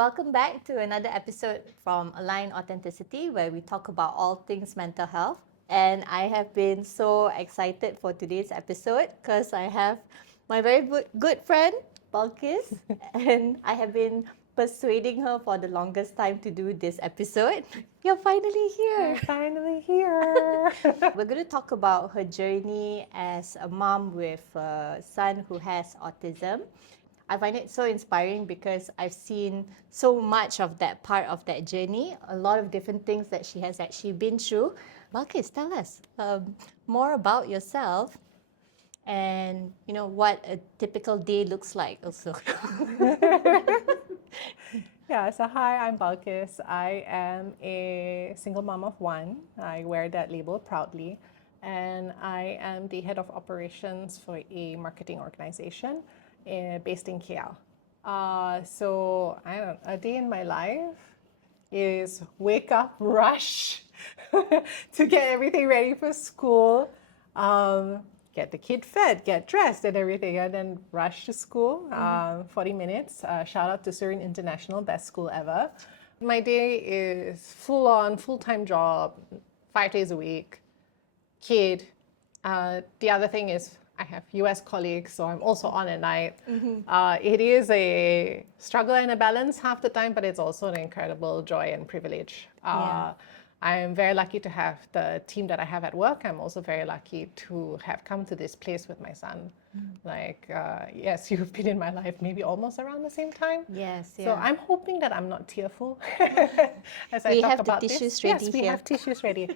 Welcome back to another episode from Align Authenticity, where we talk about all things mental health. And I have been so excited for today's episode because I have my very good friend, Balqis, and I have been persuading her for the longest time to do this episode. You're finally here. I'm finally here. We're going to talk about her journey as a mom with a son who has autism. I find it so inspiring because I've seen so much of that part of that journey, a lot of different things that she has actually been through. Balqis, tell us more about yourself and what a typical day looks like also. Yeah, so hi, I'm Balqis. I am a single mom of one. I wear that label proudly. And I am the head of operations for a marketing organization based in KL. So I don't know, a day in my life is wake up, rush to get everything ready for school, get the kid fed, get dressed and everything, and then rush to school, 40 minutes. Shout out to Surin International, best school ever. My day is full on, full-time job, 5 days a week, kid. The other thing is I have US colleagues, so I'm also on at night. It is a struggle and a balance half the time, but it's also an incredible joy and privilege. I'm very lucky to have the team that I have at work. I'm also very lucky to have come to this place with my son. Yes, you've been in my life maybe almost around the same time. Yes, yeah. So I'm hoping that I'm not tearful as We I talk have about the this. tissues ready Yes, we here. have tissues ready.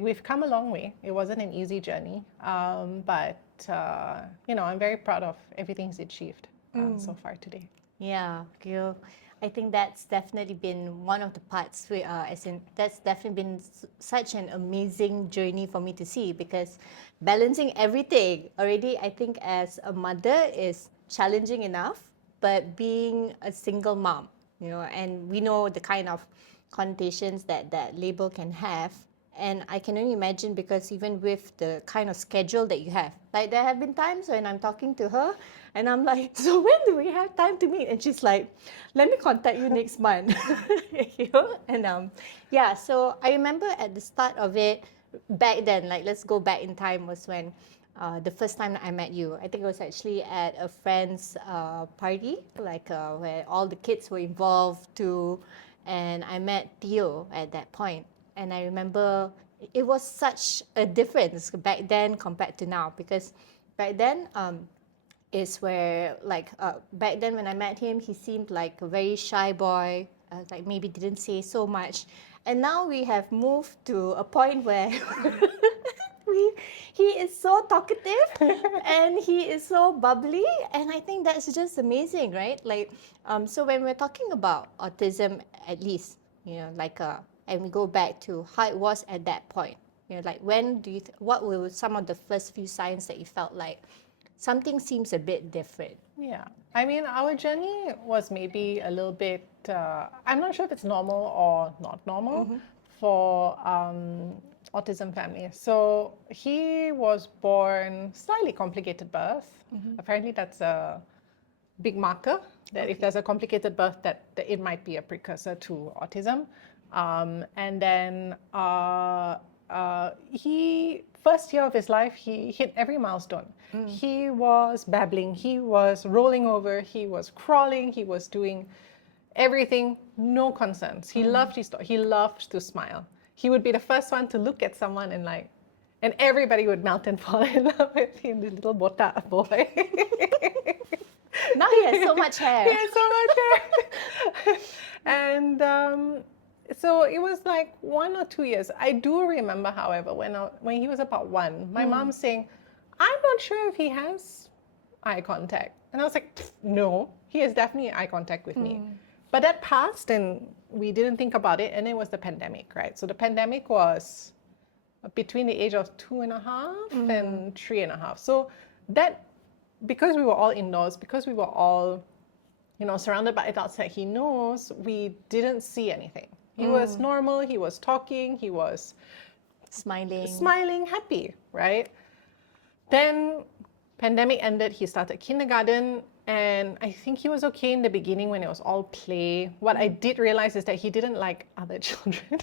We've come a long way. It wasn't an easy journey, but I'm very proud of everything he's achieved so far today. Yeah, I think that's definitely been one of the parts that's definitely been such an amazing journey for me to see, because balancing everything already, I think as a mother is challenging enough, but being a single mom, and we know the kind of connotations that label can have. And I can only imagine, because even with the kind of schedule that you have, like there have been times when I'm talking to her and I'm like, so when do we have time to meet? And she's like, let me contact you next month. And so I remember at the start of it, back then, like let's go back in time, was when the first time that I met you. I think it was actually at a friend's party, where all the kids were involved too. And I met Theo at that point. And I remember it was such a difference back then compared to now, because back then is where back then when I met him, he seemed like a very shy boy, maybe didn't say so much. And now we have moved to a point where he is so talkative and he is so bubbly, and I think that's just amazing, right? So when we're talking about autism, at least, and we go back to how it was at that point, when do you what were some of the first few signs that you felt like something seems a bit different? Yeah, I mean, our journey was maybe a little bit, I'm not sure if it's normal or not normal for autism families. So he was born slightly complicated birth. Apparently that's a big marker that if there's a complicated birth, that it might be a precursor to autism. And then he, first year of his life, he hit every milestone. He was babbling, he was rolling over, he was crawling, he was doing everything, no concerns. He loved he loved to smile. He would be the first one to look at someone and everybody would melt and fall in love with him, the little botak boy. Now he has so much hair. He has so much hair. And so it was like 1 or 2 years. I do remember, however, when he was about 1, my mom saying, I'm not sure if he has eye contact. And I was like, no, he has definitely eye contact with me. But that passed and we didn't think about it. And it was the pandemic, right? So the pandemic was between the age of 2.5 and 3.5. So that, because we were all indoors, because we were all, surrounded by adults that he knows, we didn't see anything. He was normal, he was talking, he was smiling, happy, right? Then pandemic ended, he started kindergarten. And I think he was okay in the beginning when it was all play. What I did realize is that he didn't like other children.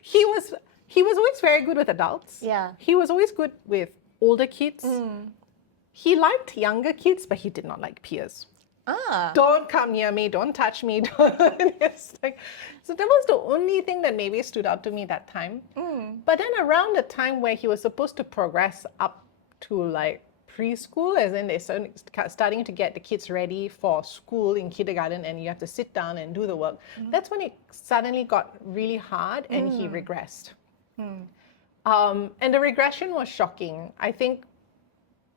he was he was always very good with adults. Yeah. He was always good with older kids. He liked younger kids, but he did not like peers. Ah. Don't come near me, don't touch me. It's like, so that was the only thing that maybe stood out to me that time. But then around the time where he was supposed to progress up to like preschool, as in they're starting to get the kids ready for school in kindergarten and you have to sit down and do the work, that's when it suddenly got really hard and he regressed. And the regression was shocking. I think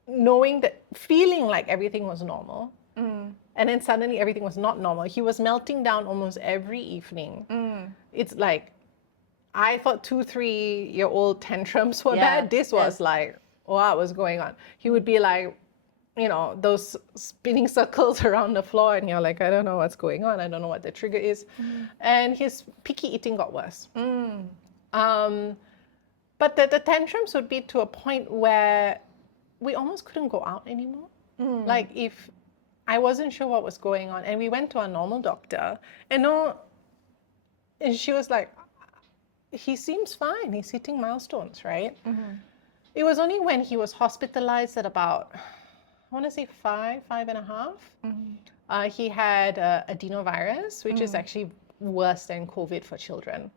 knowing that, feeling like everything was normal, and then suddenly everything was not normal. He was melting down almost every evening. It's like, I thought 2-3-year-old tantrums were bad. This was like, what was going on? He would be like, you know, those spinning circles around the floor, and you're like, I don't know what's going on. I don't know what the trigger is. And his picky eating got worse. But the tantrums would be to a point where we almost couldn't go out anymore. Like if I wasn't sure what was going on, and we went to a normal doctor, and she was like, he seems fine. He's hitting milestones, right? It was only when he was hospitalized at about, I want to say 5.5. He had adenovirus, which is actually worse than COVID for children.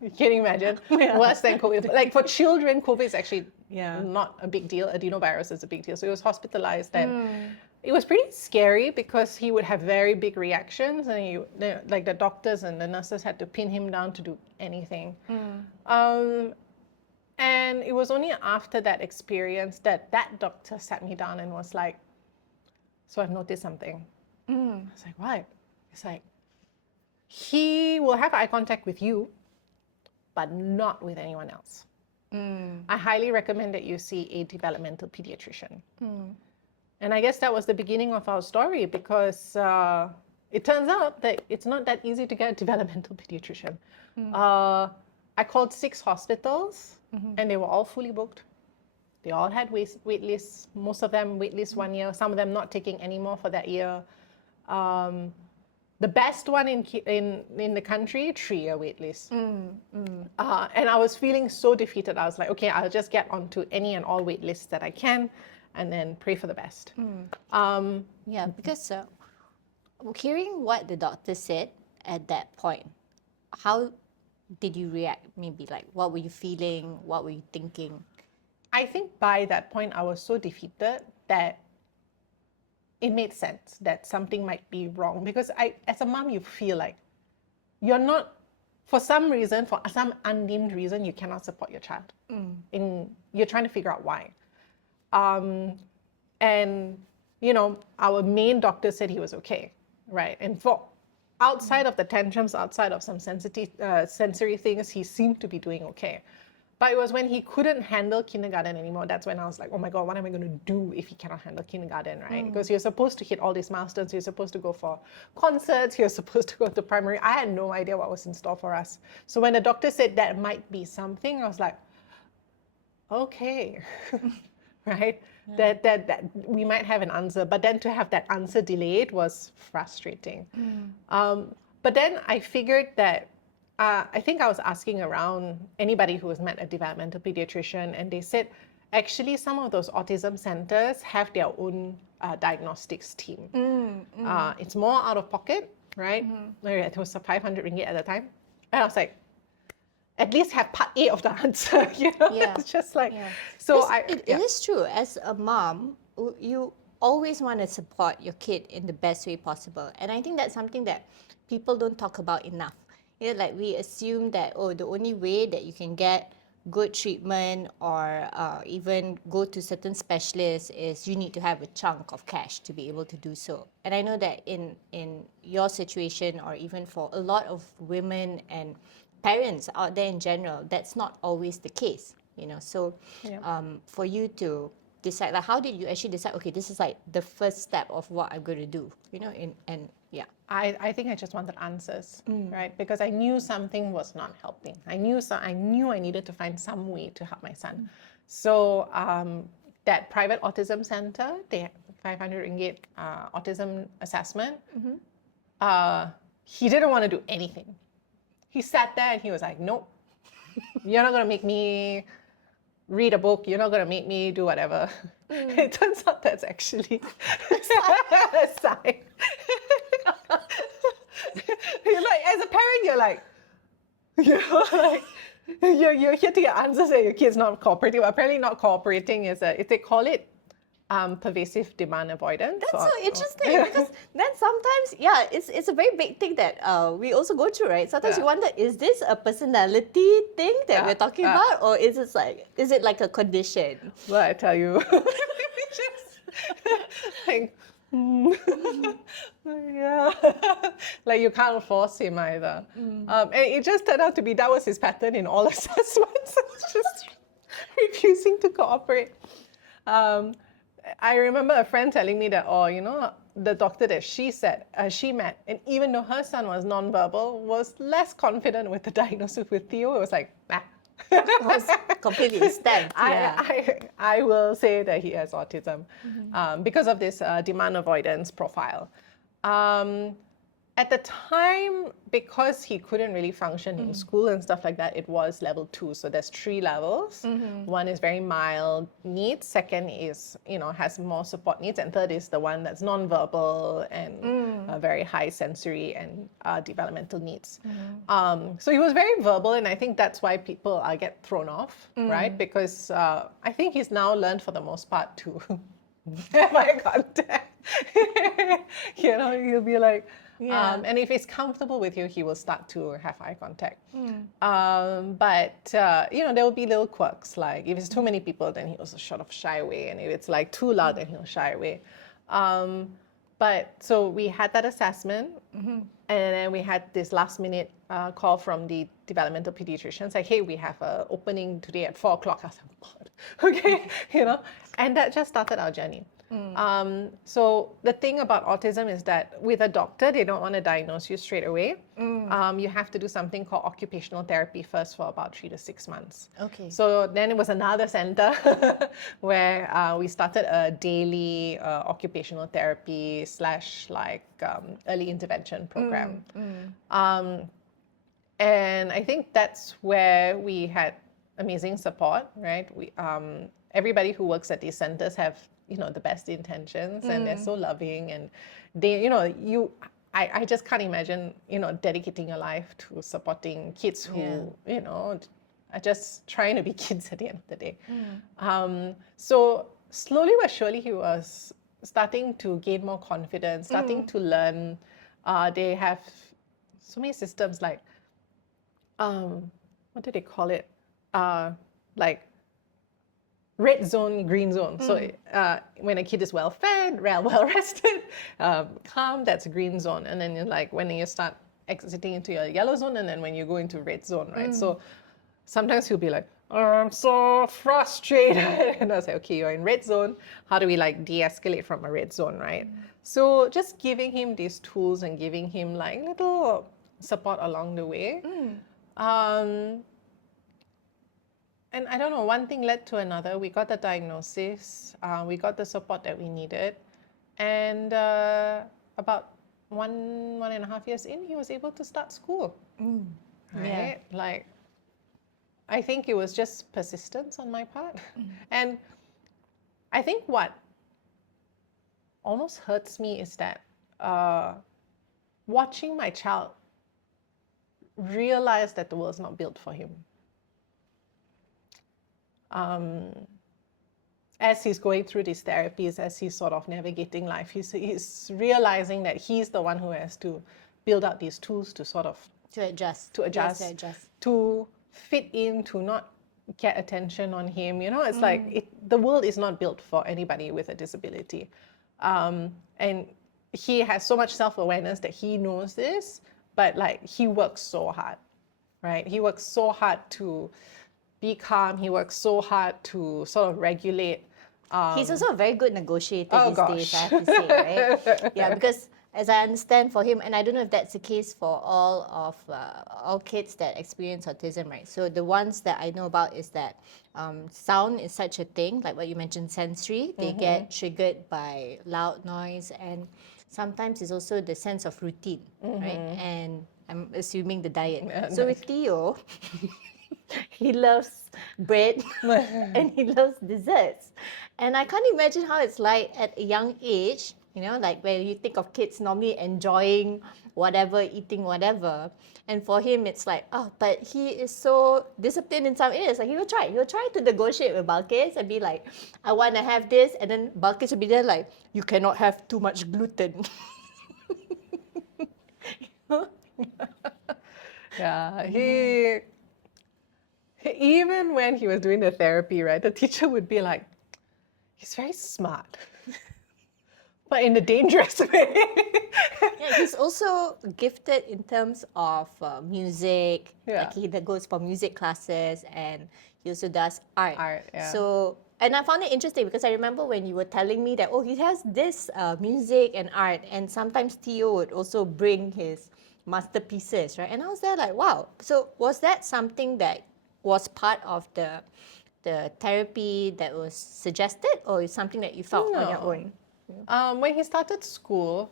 You can imagine, worse than COVID. Like for children, COVID is actually not a big deal. Adenovirus is a big deal. So he was hospitalized, and it was pretty scary because he would have very big reactions, and like the doctors and the nurses had to pin him down to do anything. And it was only after that experience that doctor sat me down and was like, so I've noticed something. I was like, what? It's like, he will have eye contact with you, but not with anyone else. I highly recommend that you see a developmental pediatrician. And I guess that was the beginning of our story, because it turns out that it's not that easy to get a developmental pediatrician. I called 6 hospitals, and they were all fully booked. They all had wait lists, most of them wait lists 1 year, some of them not taking any more for that year. The best one in the country, 3-year wait list. And I was feeling so defeated. I was like, okay, I'll just get onto any and all wait lists that I can, and then pray for the best. Yeah, because hearing what the doctor said at that point, how did you react? Maybe like, what were you feeling? What were you thinking? I think by that point, I was so defeated that it made sense that something might be wrong, because as a mom, you feel like you're not, for some reason, for some unnamed reason, you cannot support your child. You're trying to figure out why. And, you know, our main doctor said he was okay, right? And for outside of the tantrums, outside of some sensory things, he seemed to be doing okay. But it was when he couldn't handle kindergarten anymore, that's when I was like, oh my God, what am I going to do if he cannot handle kindergarten, right? Because you're supposed to hit all these milestones, you're supposed to go for concerts, you're supposed to go to primary. I had no idea what was in store for us. So when the doctor said that might be something, I was like, okay, right? That we might have an answer, but then to have that answer delayed was frustrating. But then I figured that, I think I was asking around anybody who has met a developmental pediatrician, and they said, actually, some of those autism centers have their own diagnostics team. It's more out of pocket, right? It was 500 ringgit at the time. And I was like, at least have part A of the answer, you know? It's just like, so it is true. As a mom, you always want to support your kid in the best way possible. And I think that's something that people don't talk about enough. You know, like we assume that, the only way that you can get good treatment or even go to certain specialists is you need to have a chunk of cash to be able to do so. And I know that in your situation, or even for a lot of women and parents out there in general, that's not always the case, you know. So for you to decide, like, how did you actually decide, okay, this is like the first step of what I'm going to do, you know? I think I just wanted answers, right? Because I knew something was not helping. I knew I needed to find some way to help my son. So that private autism center, they had 500 ringgit autism assessment. He didn't want to do anything. He sat there and he was like, nope, you're not going to make me read a book. You're not going to make me do whatever. It turns out that's actually a sign. You're like, as a parent, you're like, like, you're here to get answers and your kid's not cooperating. But apparently not cooperating is if they call it pervasive demand avoidance. That's so interesting because then sometimes, it's a very big thing that we also go through, right? Sometimes you wonder, is this a personality thing that we're talking about, or is it like a condition? Well, I tell you, like, yeah, like you can't force him either. And it just turned out to be that was his pattern in all assessments. Just refusing to cooperate. I remember a friend telling me that, the doctor that she met, and even though her son was nonverbal, was less confident with the diagnosis with Theo. It was like, nah. It was completely stamped. I will say that he has autism because of this demand avoidance profile. At the time, because he couldn't really function in school and stuff like that, it was level 2. So there's 3 levels. One is very mild needs. Second is, has more support needs. And third is the one that's nonverbal and very high sensory and developmental needs. So he was very verbal, and I think that's why people get thrown off, right? Because I think he's now learned for the most part to have eye contact. He'll be like, and if he's comfortable with you, he will start to have eye contact. But there will be little quirks, like if it's too many people, then he'll sort of shy away, and if it's like too loud, then he'll shy away. But so we had that assessment, and then we had this last minute call from the developmental pediatrician. It's like, hey, we have an opening today at 4 o'clock. I was like, God, okay, and that just started our journey. So the thing about autism is that with a doctor, they don't want to diagnose you straight away. You have to do something called occupational therapy first for about 3 to 6 months. Okay. So then it was another center where we started a daily occupational therapy / early intervention program. And I think that's where we had amazing support, right? We everybody who works at these centers have the best intentions, and they're so loving, and they I just can't imagine dedicating your life to supporting kids who are just trying to be kids at the end of the day. So slowly but surely he was starting to gain more confidence, starting to learn. They have so many systems like what do they call it, like red zone, green zone. So when a kid is well fed, well rested, calm, that's green zone. And then when you start exiting into your yellow zone, and then when you go into red zone, right? So sometimes he'll be like, I'm so frustrated. And I was like, okay, you're in red zone. How do we de-escalate from a red zone, right? So just giving him these tools and giving him little support along the way. And I don't know, one thing led to another. We got the diagnosis, we got the support that we needed. And about 1.5 years in, he was able to start school. Right? I think it was just persistence on my part. And I think what almost hurts me is that watching my child realize that the world's not built for him. As he's going through these therapies, as he's sort of navigating life, he's realizing that he's the one who has to build out these tools to sort of adjust, to fit in, to not get attention on him. It's like the world is not built for anybody with a disability, and he has so much self-awareness that he knows this, but he works so hard, right? He works so hard to be calm. He works so hard to sort of regulate. He's also a very good negotiator these days, I have to say, right? Yeah, because as I understand for him, and I don't know if that's the case for all kids that experience autism, right? So the ones that I know about is that sound is such a thing, like what you mentioned, sensory. They get triggered by loud noise, and sometimes it's also the sense of routine, right? And I'm assuming the diet. So with Theo, he loves bread and he loves desserts. And I can't imagine how it's like at a young age, you know, like when you think of kids normally enjoying whatever, eating whatever. And for him, it's like, oh, but he is so disciplined in some areas. Like he'll try to negotiate with Balqis and be like, I want to have this. And then Balqis will be there like, you cannot have too much gluten. Yeah, even when he was doing the therapy, right, the teacher would be like, he's very smart, but in a dangerous way. Yeah, he's also gifted in terms of music. Yeah. Like he that goes for music classes, and he also does art. Art, yeah. So, and I found it interesting because I remember when you were telling me that, oh, he has this music and art, and sometimes Theo would also bring his masterpieces, right? And I was there like, wow. So was that something that was part of the therapy that was suggested, or is something that you felt on your own? When he started school,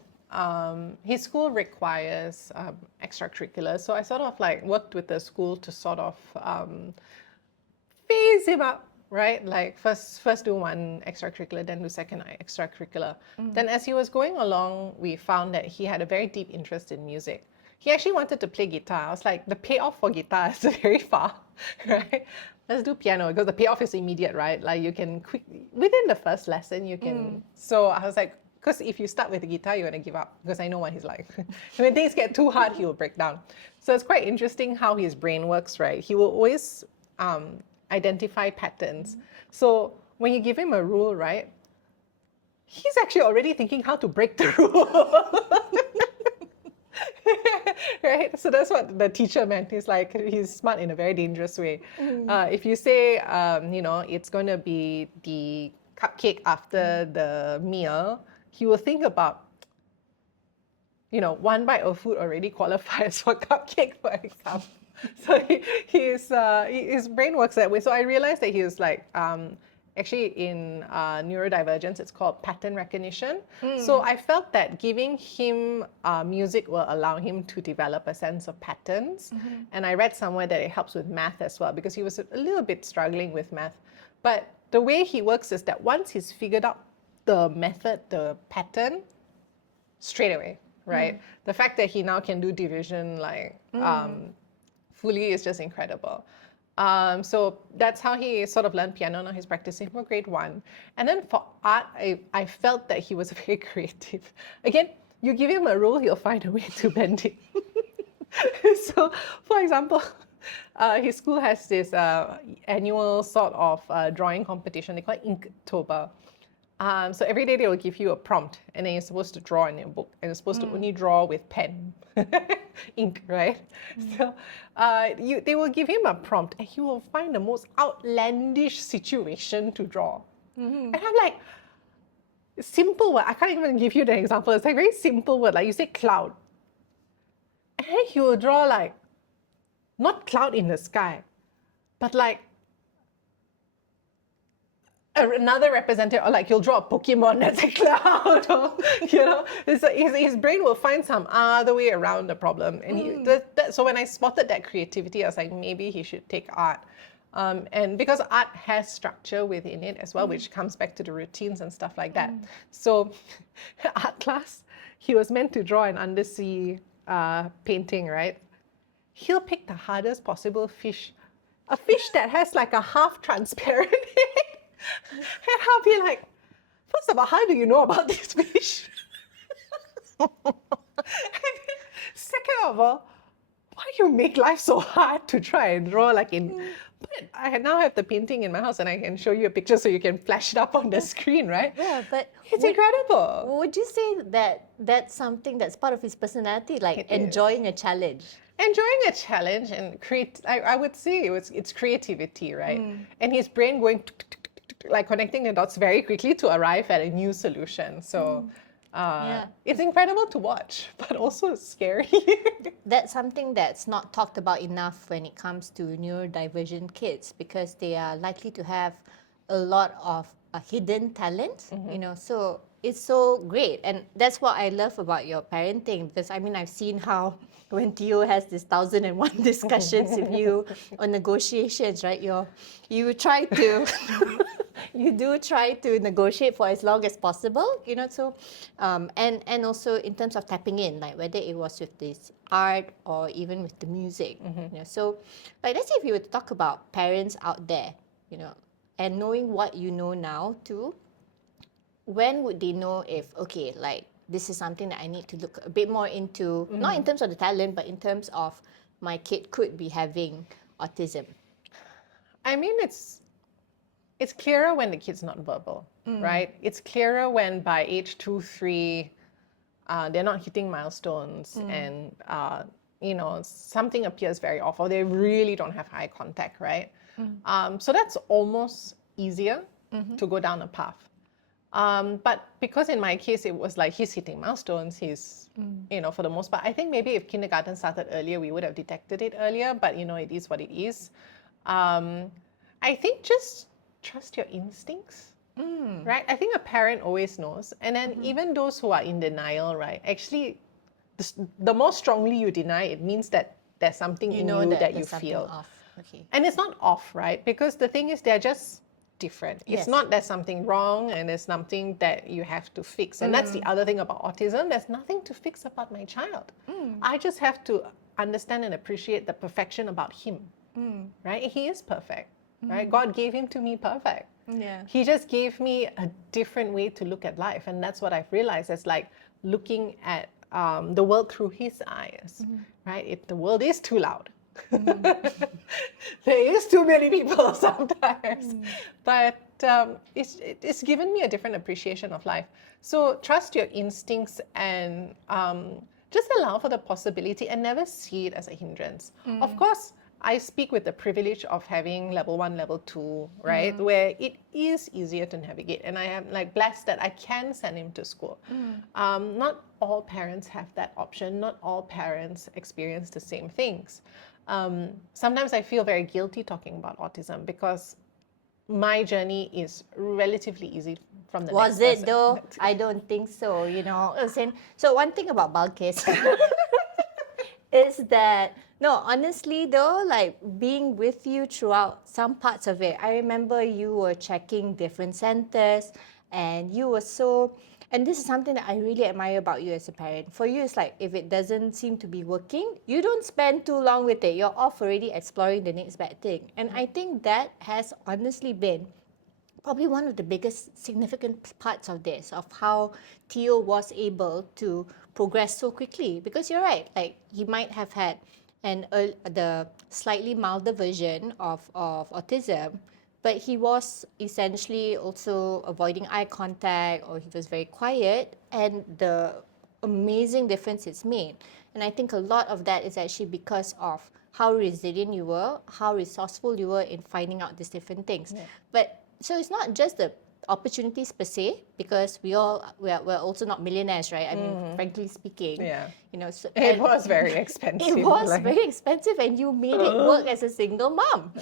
his school requires extracurriculars. So I sort of like worked with the school to sort of phase him up, right? Like first do one extracurricular, then do second extracurricular. Then as he was going along, we found that he had a very deep interest in music. He actually wanted to play guitar. I was like, the payoff for guitar is very far, right? Let's do piano because the payoff is immediate, right? Like you can within the first lesson, you can. So I was like, because if you start with the guitar, you're going to give up because I know what he's like. When things get too hard, he will break down. So it's quite interesting how his brain works, right? He will always identify patterns. So when you give him a rule, right, he's actually already thinking how to break the rule. Right? So that's what the teacher meant. He's like, he's smart in a very dangerous way. If you say, you know, it's going to be the cupcake after the meal, he will think about, you know, one bite of food already qualifies for cupcake, for example. So his brain works that way. So I realized that he was like, actually in neurodivergence, it's called pattern recognition. So I felt that giving him music will allow him to develop a sense of patterns. And I read somewhere that it helps with math as well, because he was a little bit struggling with math. But the way he works is that once he's figured out the method, the pattern, straight away, right? The fact that he now can do division like fully is just incredible. So that's how he sort of learned piano. Now he's practicing for grade 1. And then for art, I felt that he was very creative. Again, you give him a rule, he'll find a way to bend it. So, for example, his school has this annual sort of drawing competition. They call it Inktober. So every day they will give you a prompt, and then you're supposed to draw in your book, and you're supposed to only draw with pen, ink, right? So they will give him a prompt, and he will find the most outlandish situation to draw. And I'm like, simple word. I can't even give you the example. It's like very simple word. Like you say cloud, and then he will draw like not cloud in the sky, but like another representative, or like he'll draw a Pokemon that's a cloud, or, you know, his brain will find some other way around the problem. And so when I spotted that creativity, I was like, maybe he should take art. And because art has structure within it as well, which comes back to the routines and stuff like that. So art class, he was meant to draw an undersea painting, right? He'll pick the hardest possible fish, a fish that has like a half transparent head. And I'll be like, first of all, how do you know about this fish? Second of all, why do you make life so hard to try and draw like in... But I now have the painting in my house and I can show you a picture so you can flash it up on the screen, right? Yeah, but it's incredible. Would you say that that's something that's part of his personality, like enjoying a challenge? Enjoying a challenge and I would say it's creativity, right? And his brain going like connecting the dots very quickly to arrive at a new solution. So Yeah. It's incredible to watch, but also scary. That's something that's not talked about enough when it comes to neurodivergent kids, because they are likely to have a lot of hidden talents, so it's so great. And that's what I love about your parenting, because I mean, I've seen how when Theo has this 1001 discussions with you on negotiations, right? You try to you do try to negotiate for as long as possible, so and also in terms of tapping in, like whether it was with this art or even with the music, so like, let's say if you were to talk about parents out there, and knowing what you know now too, when would they know if, okay, like, this is something that I need to look a bit more into, not in terms of the talent, but in terms of my kid could be having autism? I mean, it's clearer when the kid's not verbal, right? It's clearer when by age 2, 3, they're not hitting milestones, and something appears very off, or they really don't have eye contact, right? So that's almost easier to go down a path. But because in my case, it was like he's hitting milestones, he's, for the most part, I think maybe if kindergarten started earlier, we would have detected it earlier, but it is what it is. I think just trust your instincts, right? I think a parent always knows. And then even those who are in denial, right? Actually, the more strongly you deny, it means that there's something in you that you there's something feel. off. Okay. And it's not off, right? Because the thing is, they're just different. It's Yes. not there's something wrong and there's something that you have to fix. And that's the other thing about autism. There's nothing to fix about my child. I just have to understand and appreciate the perfection about him, right? He is perfect, right? God gave him to me perfect. Yeah. He just gave me a different way to look at life. And that's what I've realized. It's like looking at the world through his eyes, right? If the world is too loud, there is too many people sometimes, but it's given me a different appreciation of life. So trust your instincts and just allow for the possibility and never see it as a hindrance. Of course, I speak with the privilege of having level 1, level 2, right? Where it is easier to navigate. And I am like blessed that I can send him to school. Not all parents have that option. Not all parents experience the same things. Sometimes I feel very guilty talking about autism because my journey is relatively easy from the Was next it person. though? I don't think so, So one thing about Balqis is that, no, honestly though, like being with you throughout some parts of it, I remember you were checking different centers and you were so, and this is something that I really admire about you as a parent. For you, it's like if it doesn't seem to be working, you don't spend too long with it. You're off already exploring the next bad thing. And I think that has honestly been probably one of the biggest significant parts of this, of how Theo was able to progress so quickly. Because you're right, like he might have had the slightly milder version of autism, but he was essentially also avoiding eye contact, or he was very quiet, and the amazing difference it's made. And I think a lot of that is actually because of how resilient you were, how resourceful you were in finding out these different things. But so it's not just the opportunities per se, because we're also not millionaires, right? I mean, frankly speaking, Yeah. So, It was very expensive. it was like- very expensive, and you made it work as a single mom.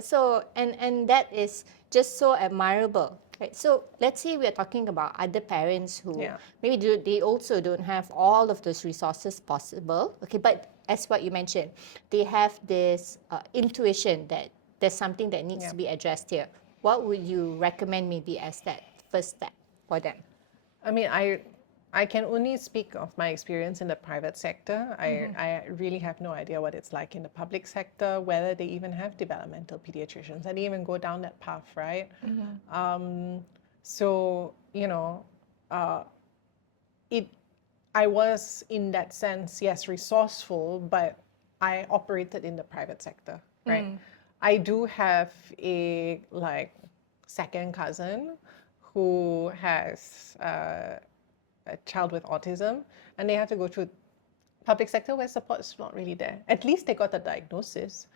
So and that is just so admirable. Right? So let's say we're talking about other parents who maybe they also don't have all of those resources possible. Okay, but as what you mentioned, they have this intuition that there's something that needs to be addressed here. What would you recommend maybe as that first step for them? I mean, I can only speak of my experience in the private sector. I really have no idea what it's like in the public sector, whether they even have developmental pediatricians. I didn't even go down that path, right? So, I was in that sense, yes, resourceful, but I operated in the private sector, right? I do have a second cousin who has a child with autism, and they have to go through public sector where support is not really there. At least they got the diagnosis,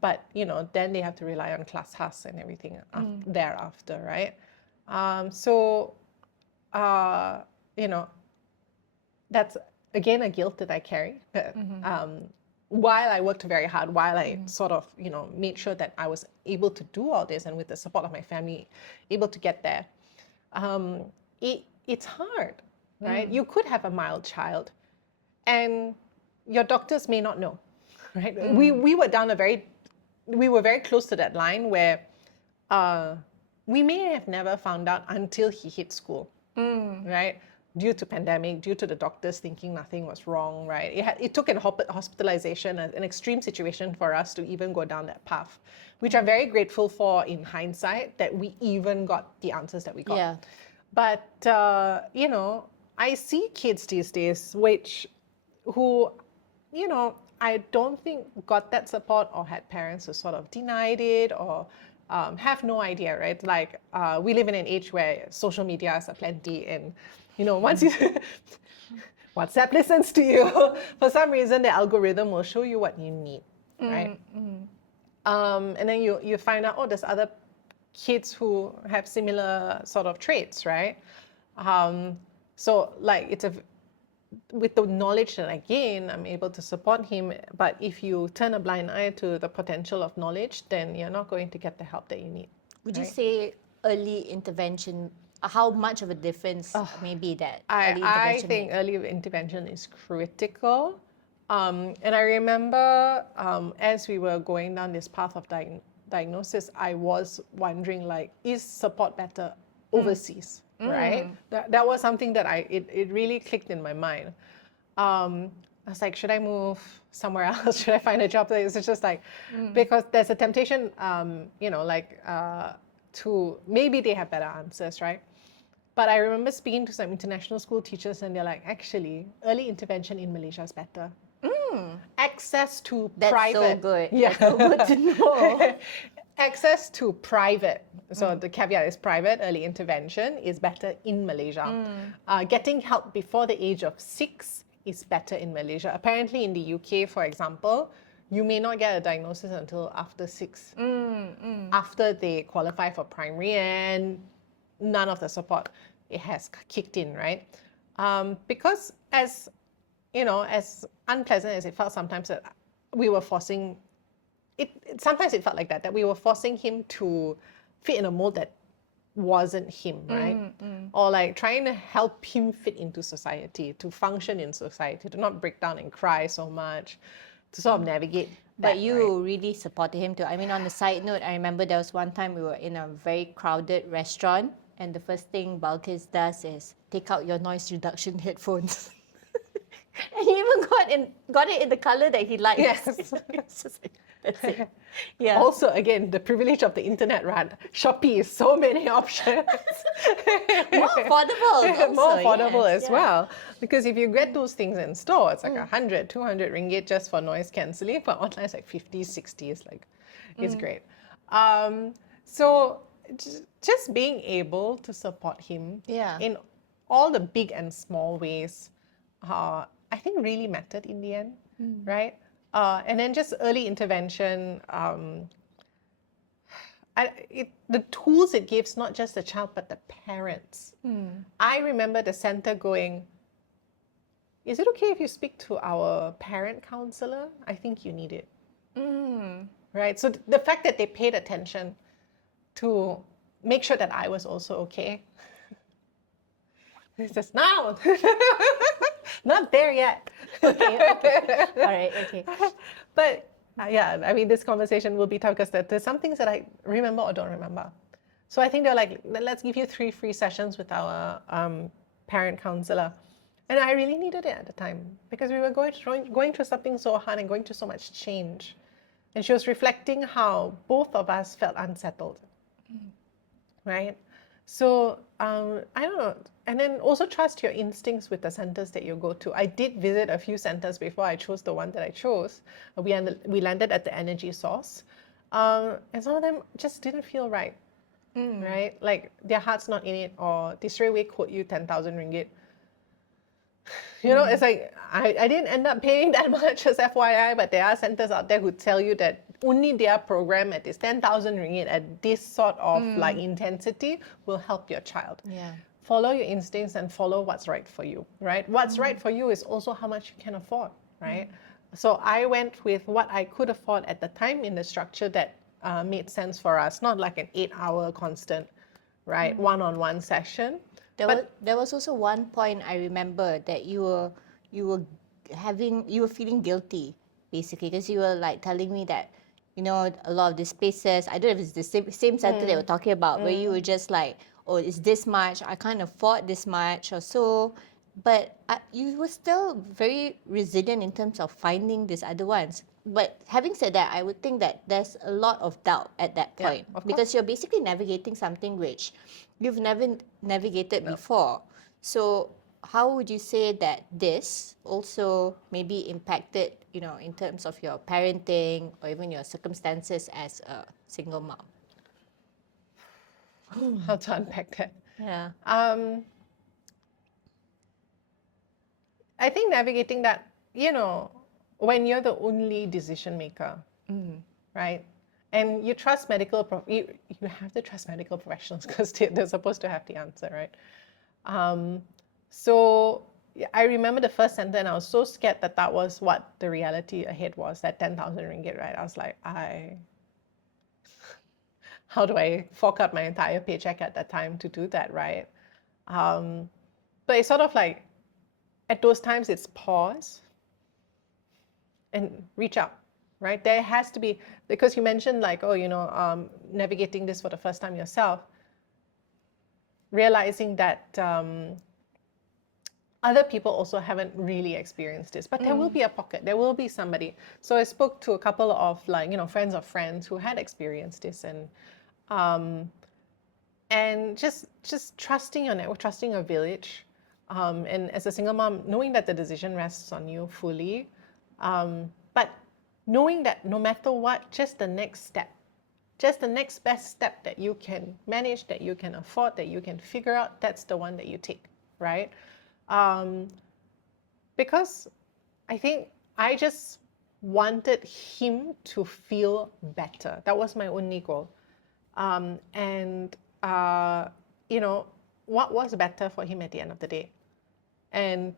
but then they have to rely on class hus and everything thereafter, right? that's again a guilt that I carry. While I worked very hard, while I sort of, made sure that I was able to do all this and with the support of my family, able to get there, it's hard, right? You could have a mild child and your doctors may not know, right? We were very close to that line where we may have never found out until he hit school, right? Due to pandemic, due to the doctors thinking nothing was wrong, right? It took an hospitalization, an extreme situation for us to even go down that path, which I'm very grateful for in hindsight that we even got the answers that we got. Yeah. But, I see kids these days who, I don't think got that support or had parents who sort of denied it or have no idea, right? Like we live in an age where social media is aplenty and, once you WhatsApp listens to you, for some reason the algorithm will show you what you need, right? And then you find out, there's other kids who have similar sort of traits, right? So like with the knowledge that I gain, I'm able to support him. But if you turn a blind eye to the potential of knowledge, then you're not going to get the help that you need. Would you say early intervention, how much of a difference maybe that early I intervention think made? early intervention is critical. And I remember as we were going down this path of diagnosis, I was wondering, like, is support better overseas, right? That was something that it really clicked in my mind. I was like, should I move somewhere else? Should I find a job there? It's just like, because there's a temptation, to maybe they have better answers, right? But I remember speaking to some international school teachers and they're like, actually, early intervention in Malaysia is better. Access to That's private. so good. Yeah. That's so good to know. Access to private. So the caveat is private early intervention is better in Malaysia. Getting help before the age of 6 is better in Malaysia. Apparently in the UK, for example, you may not get a diagnosis until after 6. After they qualify for primary and none of the support it has kicked in, right? Because as unpleasant as it felt sometimes that we were forcing it, sometimes it felt like that we were forcing him to fit in a mold that wasn't him, right? Or like trying to help him fit into society, to function in society, to not break down and cry so much, to sort of navigate that, But you really supported him too. I mean, on a side note, I remember there was one time we were in a very crowded restaurant and the first thing Balqis does is take out your noise reduction headphones. And he even got it in the color that he likes. Yes. It's just like, that's it. Yeah. Also, again, the privilege of the internet, right? Shopee is so many options. More affordable. More also, affordable yes, as yeah. well. Because if you get those things in store, it's like 100, 200 ringgit just for noise cancelling. But online, it's like 50, 60. It's like, it's great. So just being able to support him in all the big and small ways, I think really mattered in the end, right? And then just early intervention, the tools it gives, not just the child, but the parents. I remember the center going, is it okay if you speak to our parent counselor? I think you need it. Right? So the fact that they paid attention to make sure that I was also okay. It's just, no, not there yet. Okay. All right, okay. But yeah, I mean, this conversation will be tough because there's some things that I remember or don't remember. So I think they're like, let's give you 3 free sessions with our parent counselor. And I really needed it at the time because we were going through something so hard and going through so much change. And she was reflecting how both of us felt unsettled, right? So I don't know. And then also trust your instincts with the centers that you go to. I did visit a few centers before I chose the one that I chose. We landed at the energy source. And some of them just didn't feel right, right? Like their heart's not in it, or they straight away quote you 10,000 ringgit. You know, it's like, I didn't end up paying that much as FYI, but there are centers out there who tell you that only their program at this 10,000 ringgit at this sort of like intensity will help your child. Yeah. follow your instincts and follow what's right for you, right? What's right for you is also how much you can afford, right? So I went with what I could afford at the time in the structure that made sense for us, not like an 8-hour constant, right, one-on-one session. There was also one point I remember that you were you were feeling guilty basically, because you were like telling me that, you know, a lot of these spaces, I don't know if it's the same center that we're talking about, where you were just like, oh, it's this much, I can't afford this much or so, but you were still very resilient in terms of finding these other ones. But having said that, I would think that there's a lot of doubt at that Yeah, point, of because you're basically navigating something which you've never navigated before. So how would you say that this also maybe impacted, you know, in terms of your parenting or even your circumstances as a single mom? How to unpack that? Yeah. I think navigating that, you know, when you're the only decision maker, right? And you trust you have to trust medical professionals because they're supposed to have the answer, right? So I remember the first sentence, I was so scared that that was what the reality ahead was, that 10,000 ringgit, right? I was like, how do I fork out my entire paycheck at that time to do that, right? But it's sort of like, at those times, it's pause and reach out, right? There has to be, because you mentioned like, oh, you know, navigating this for the first time yourself, realizing that other people also haven't really experienced this, but there will be a pocket, there will be somebody. So I spoke to a couple of like, you know, friends of friends who had experienced this, and just trusting your network, trusting your village, and as a single mom, knowing that the decision rests on you fully, but knowing that no matter what, just the next step, just the next best step that you can manage, that you can afford, that you can figure out, that's the one that you take, right? Because I think I just wanted him to feel better. That was my only goal. You know, what was better for him at the end of the day? And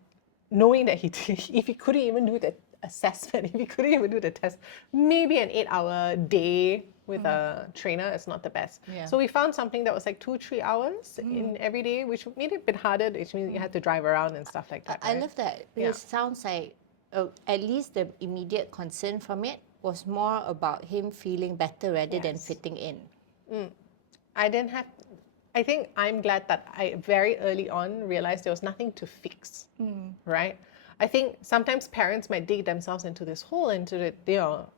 knowing that if he couldn't even do the assessment, if he couldn't even do the test, maybe an 8-hour day with a trainer is not the best. Yeah. So we found something that was like 2-3 hours in every day, which made it a bit harder, which means you had to drive around and stuff like that. I right? love that, because it sounds like at least the immediate concern from it was more about him feeling better rather than Yes. fitting in. I think I'm glad that I very early on realized there was nothing to fix, right? I think sometimes parents might dig themselves into this hole, into the, you know,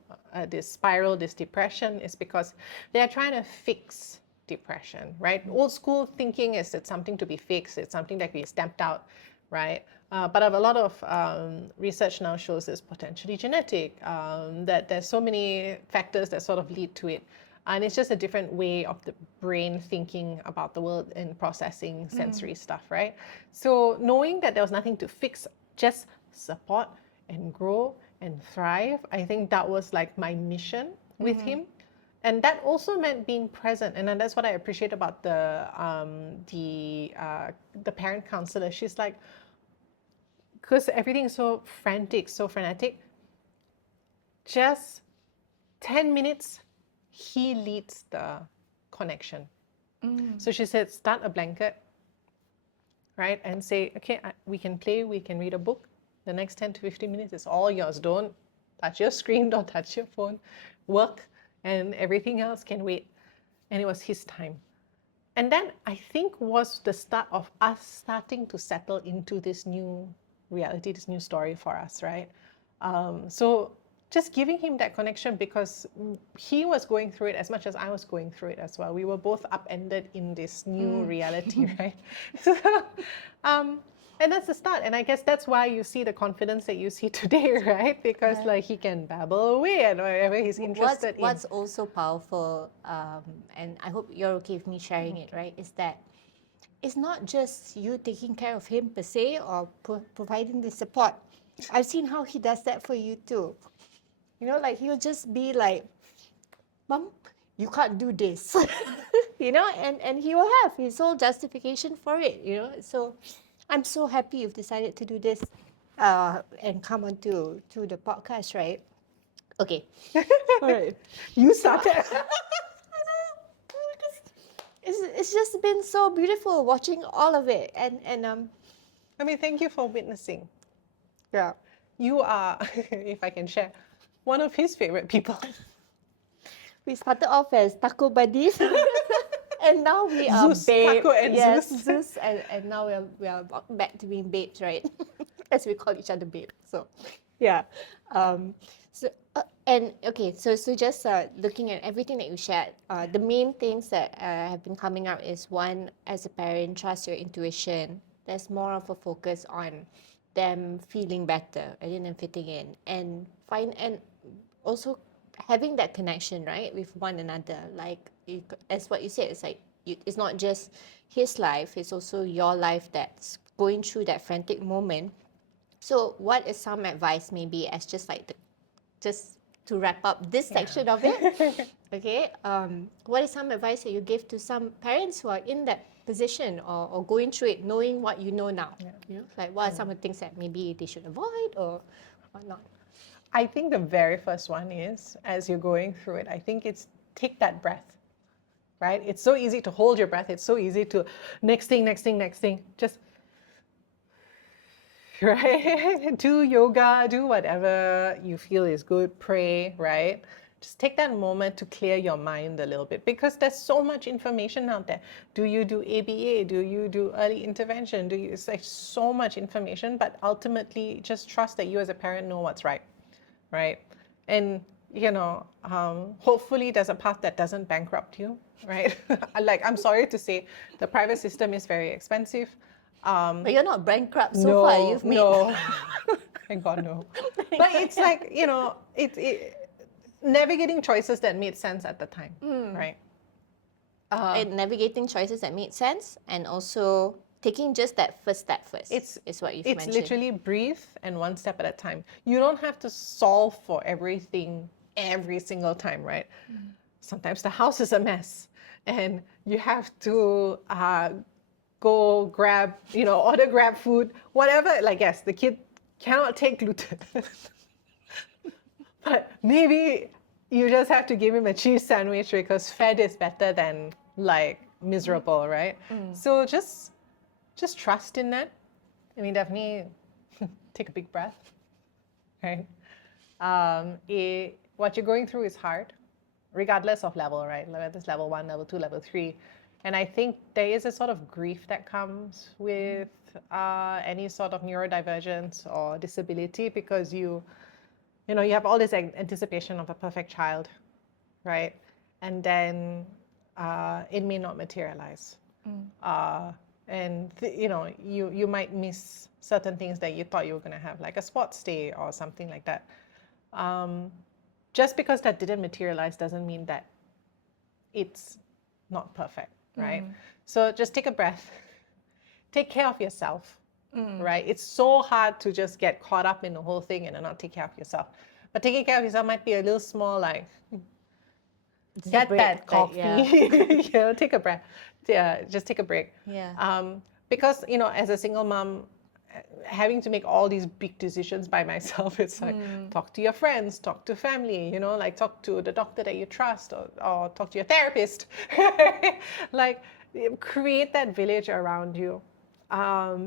this spiral, this depression, is because they're trying to fix depression, right? Old school thinking is it's something to be fixed, it's something that can be stamped out, right? But a lot of research now shows it's potentially genetic, that there's so many factors that sort of lead to it. And it's just a different way of the brain thinking about the world and processing sensory stuff, right? So knowing that there was nothing to fix, just support and grow and thrive, I think that was like my mission with him. And that also meant being present. And then that's what I appreciate about the parent counselor. She's like, because everything is so frantic, so frenetic, just 10 minutes, he leads the connection. So she said, start a blanket, right? And say, okay, we can play, we can read a book. The next 10 to 15 minutes is all yours. Don't touch your screen, don't touch your phone. Work, and everything else can wait. And it was his time. And then I think was the start of us starting to settle into this new reality, this new story for us, right? So just giving him that connection, because he was going through it as much as I was going through it as well. We were both upended in this new reality, right? So, and that's the start. And I guess that's why you see the confidence that you see today, right? Because like he can babble away at whatever he's interested in. What's also powerful, and I hope you're okay with me sharing it, right, is that it's not just you taking care of him per se or providing the support. I've seen how he does that for you too. You know, like he'll just be like, Mom, you can't do this. and he will have his whole justification for it. So I'm so happy you've decided to do this and come on to the podcast, right? Okay. All right. You started. It's just been so beautiful watching all of it, and I mean, thank you for witnessing. yeah. You are, if I can share, one of his favorite people. We started off as taco buddies, and now we are Zeus, babes. Taco and Yes, Zeus. Zeus, and now we are back to being babes, right? As we call each other babe. So, yeah. So and okay, so just looking at everything that you shared, the main things that have been coming out is one, as a parent, trust your intuition. There's more of a focus on them feeling better rather than fitting in, and also having that connection, right, with one another. Like as what you said, it's like it's not just his life; it's also your life that's going through that frantic moment. So, what is some advice, maybe, as just like just to wrap up this section of it? Okay, what is some advice that you give to some parents who are in that position or going through it, knowing what you know now? Like what are some of the things that maybe they should avoid or whatnot? I think the very first one is, as you're going through it, I think it's take that breath, right? It's so easy to hold your breath. It's so easy to next thing. Just, right? Do yoga, do whatever you feel is good, pray, right? Just take that moment to clear your mind a little bit, because there's so much information out there. Do you do ABA? Do you do early intervention? It's like so much information, but ultimately just trust that you as a parent know what's right. Right? And, hopefully there's a path that doesn't bankrupt you, right? Like, I'm sorry to say, the private system is very expensive. But you're not bankrupt so far. You've made No. Thank God, no. But it's like, navigating choices that made sense at the time, right? and navigating choices that made sense, and also taking just that first step first. It's what you've It's mentioned. literally breathe and one step at a time. You don't have to solve for everything every single time, right? Sometimes the house is a mess, and you have to go grab, order grab food, whatever. Like, yes, the kid cannot take gluten, but maybe you just have to give him a cheese sandwich because fed is better than like miserable, right? So just trust in that. I mean, definitely take a big breath, right? What you're going through is hard, regardless of level, right? Whether it's level 1, level 2, level 3. And I think there is a sort of grief that comes with any sort of neurodivergence or disability, because you have all this anticipation of a perfect child, right? And then it may not materialize. And you might miss certain things that you thought you were going to have, like a sports day or something like that. Just because that didn't materialize doesn't mean that it's not perfect, right? So just take a breath, take care of yourself, right? It's so hard to just get caught up in the whole thing and not take care of yourself. But taking care of yourself might be a little small, like get that coffee, take a breath. Yeah, just take a break. Yeah. Because, as a single mom, having to make all these big decisions by myself, it's like, talk to your friends, talk to family, like talk to the doctor that you trust, or talk to your therapist. Like, create that village around you,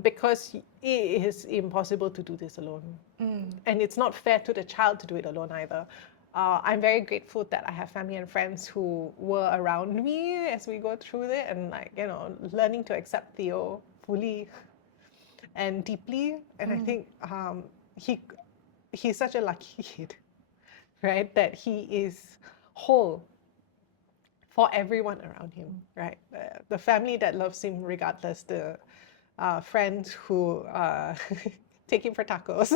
because it is impossible to do this alone. And it's not fair to the child to do it alone either. I'm very grateful that I have family and friends who were around me as we go through it, and learning to accept Theo fully and deeply. And I think he's such a lucky kid, right? That he is whole for everyone around him, right? The family that loves him regardless, the friends who take him for tacos.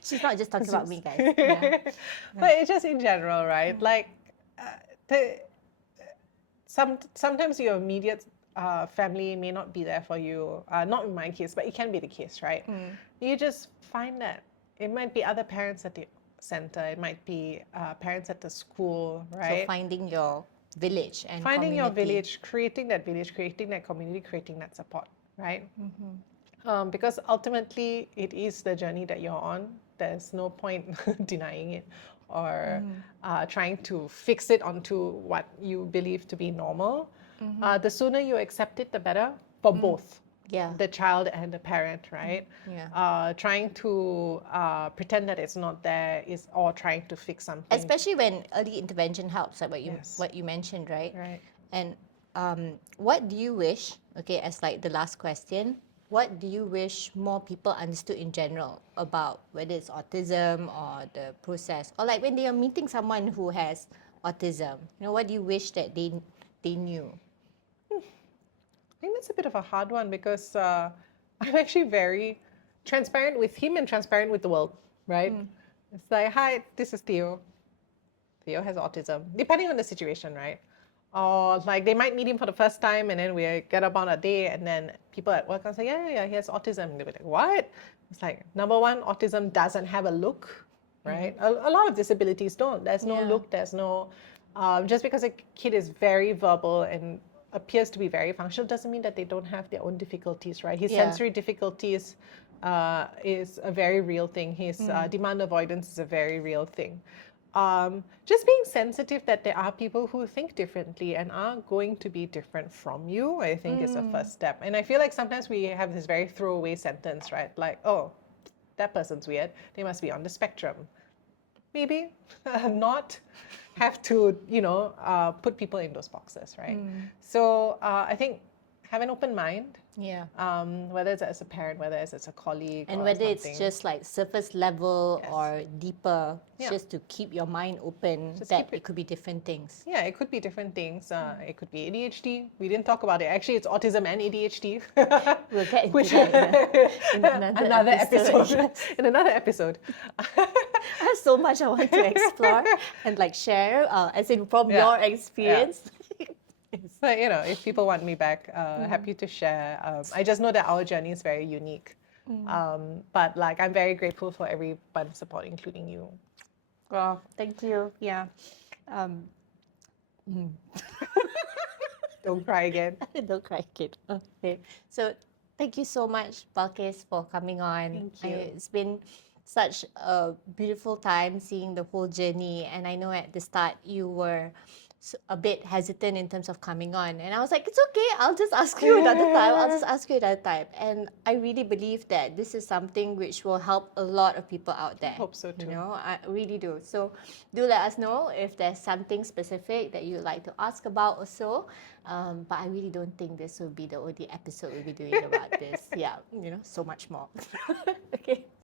She's not just talking about me, guys. Yeah. But it's just in general, right? Like, sometimes your immediate family may not be there for you. Not in my case, but it can be the case, right? You just find that it might be other parents at the center. It might be parents at the school, right? So finding your village and Finding your community. village, creating that community, creating that support, right? Because ultimately, it is the journey that you're on. There's no point denying it or trying to fix it onto what you believe to be normal. The sooner you accept it, the better for both. Yeah. The child and the parent, right? Yeah. Trying to pretend that it's not there is, or trying to fix something. Especially when early intervention helps, like Yes. what you mentioned, right? Right. And what do you wish? Okay, as like the last question, what do you wish more people understood in general about whether it's autism or the process, or like when they are meeting someone who has autism? What do you wish that they knew? I think that's a bit of a hard one because I'm actually very transparent with him and transparent with the world, right? It's like, hi, this is Theo. Theo has autism, depending on the situation, right? Or like they might meet him for the first time and then we get up on a day and then people at work are saying, yeah, he has autism. And they'll be like, what? It's like, number one, autism doesn't have a look, right? A lot of disabilities don't. There's no Yeah. look, there's no, just because a kid is very verbal and appears to be very functional doesn't mean that they don't have their own difficulties, right? His Yeah. sensory difficulties is a very real thing. His demand avoidance is a very real thing. Just being sensitive that there are people who think differently and are going to be different from you, I think is a first step. And I feel like sometimes we have this very throwaway sentence, right? Like, oh, that person's weird. They must be on the spectrum. Maybe not have to, put people in those boxes, right? So I think have an open mind. Yeah. Whether it's as a parent, whether it's as a colleague, And or whether something. it's just like surface level Yes. or deeper, Yeah. just to keep your mind open, Just that keep it could be different things. Yeah, it could be different things. It could be ADHD. We didn't talk about it. Actually, it's autism and ADHD. We'll get into Which that in another episode. Yes. In another episode. I have so much I want to explore and like share, as in from Yeah. your experience. But if people want me back, happy to share. I just know that our journey is very unique. But like, I'm very grateful for everyone's support, including you. Well, thank you. Yeah. Don't cry again. Don't cry, kid. Okay. So thank you so much, Balqis, for coming on. Thank you. It's been such a beautiful time seeing the whole journey. And I know at the start you were a bit hesitant in terms of coming on. And I was like, it's okay. I'll just ask you another time. I'll just ask you another time. And I really believe that this is something which will help a lot of people out there. I hope so too. I really do. So do let us know if there's something specific that you'd like to ask about or so. But I really don't think this will be the only episode we'll be doing about this. Yeah, so much more. Okay.